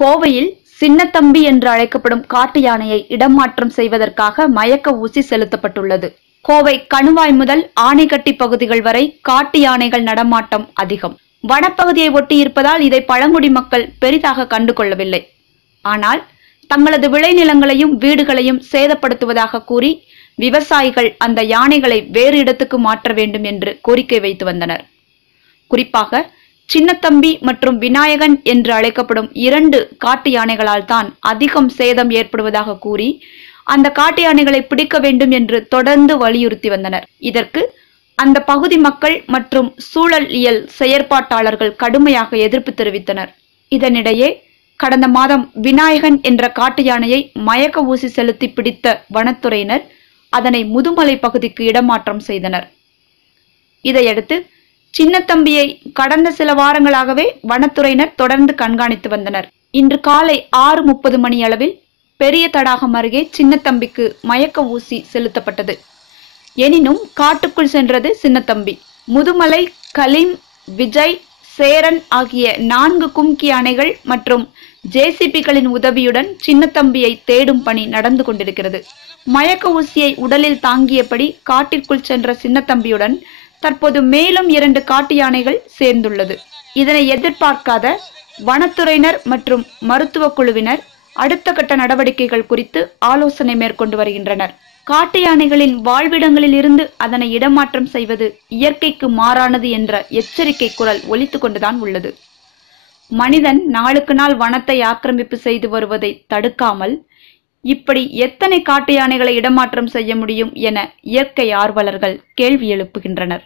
கோவையில் சின்னத்தம்பி என்று அழைக்கப்படும் காட்டு யானையை இடமாற்றம் செய்வதற்காக மயக்க ஊசி செலுத்தப்பட்டுள்ளது. கோவை கணுவாய் முதல் ஆனைக்கட்டி பகுதிகள் வரை காட்டு யானைகள் நடமாட்டம் அதிகம். வனப்பகுதியை ஒட்டி இருப்பதால் இதை பழங்குடி மக்கள் பெரிதாக கண்டு கொள்ளவில்லை ஆனால் தங்களது விளைநிலங்களையும் வீடுகளையும் சேதப்படுத்துவதாக கூறி விவசாயிகள் அந்த யானைகளை வேறு இடத்துக்கு மாற்ற வேண்டும் என்று கோரிக்கை வைத்து வந்தனர். குறிப்பாக சின்னத்தம்பி மற்றும் விநாயகன் என்று அழைக்கப்படும் இரண்டு காட்டு யானைகளால் தான் அதிகம் சேதம் ஏற்படுவதாக கூறி அந்த காட்டு யானைகளை பிடிக்க வேண்டும் என்று தொடர்ந்து வலியுறுத்தி வந்தனர். இதற்கு அந்த பகுதி மக்கள் மற்றும் சூழலியல் செயற்பாட்டாளர்கள் கடுமையாக எதிர்ப்பு தெரிவித்தனர். இதனிடையே கடந்த மாதம் விநாயகன் என்ற காட்டு யானையை மயக்க ஊசி செலுத்தி பிடித்த வனத்துறையினர் அதனை முதுமலை பகுதிக்கு இடமாற்றம் செய்தனர். இதையடுத்து சின்னத்தம்பியை கடந்த சில வாரங்களாகவே வனத்துறையினர் தொடர்ந்து கண்காணித்து வந்தனர். இன்று காலை ஆறு முப்பது மணி அளவில் பெரிய தடாகம் அருகே சின்னத்தம்பிக்கு மயக்க ஊசி செலுத்தப்பட்டது. எனினும் காட்டுக்குள் சென்றது சின்னத்தம்பி. முதுமலை கலீம் விஜய் சேரன் ஆகிய நான்கு கும்கி அணைகள் மற்றும் ஜேசிபிகளின் உதவியுடன் சின்னத்தம்பியை தேடும் பணி நடந்து கொண்டிருக்கிறது. மயக்க ஊசியை உடலில் தாங்கியபடி காட்டிற்குள் சென்ற சின்னத்தம்பியுடன் தற்போது மேலும் இரண்டு காட்டு யானைகள் சேர்ந்துள்ளது. இதனை எதிர்பார்க்காத வனத்துறையினர் மற்றும் மருத்துவ குழுவினர் அடுத்த கட்ட நடவடிக்கைகள் குறித்து ஆலோசனை மேற்கொண்டு வருகின்றனர். காட்டு யானைகளின் வாழ்விடங்களில் இருந்து அதனை இடமாற்றம் செய்வது இயற்கைக்கு மாறானது என்ற எச்சரிக்கை குரல் ஒலித்து கொண்டுதான் உள்ளது. மனிதன் நாளுக்கு நாள் வனத்தை ஆக்கிரமிப்பு செய்து வருவதை தடுக்காமல் இப்படி எத்தனை காட்டு யானைகளை இடமாற்றம் செய்ய முடியும் என இயற்கை ஆர்வலர்கள் கேள்வி எழுப்புகின்றனர்.